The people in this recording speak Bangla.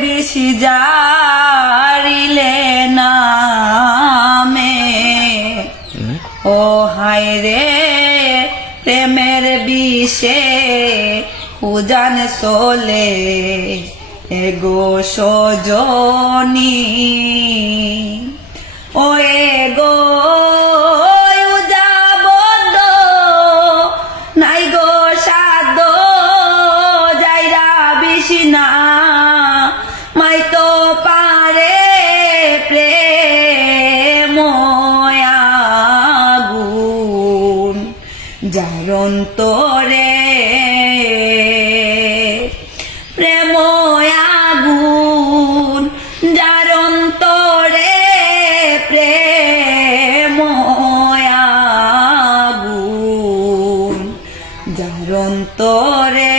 বিষ জারিলে নামে। ও হায় রে প্রেমের বিষে উজান সোলে এগো সজনী ও এগো নাই গো সাদ যাইরা বিশিনা যারন তোরে। প্রেম আগুন যারন তোরে। প্রেম আগুন যারন তোরে।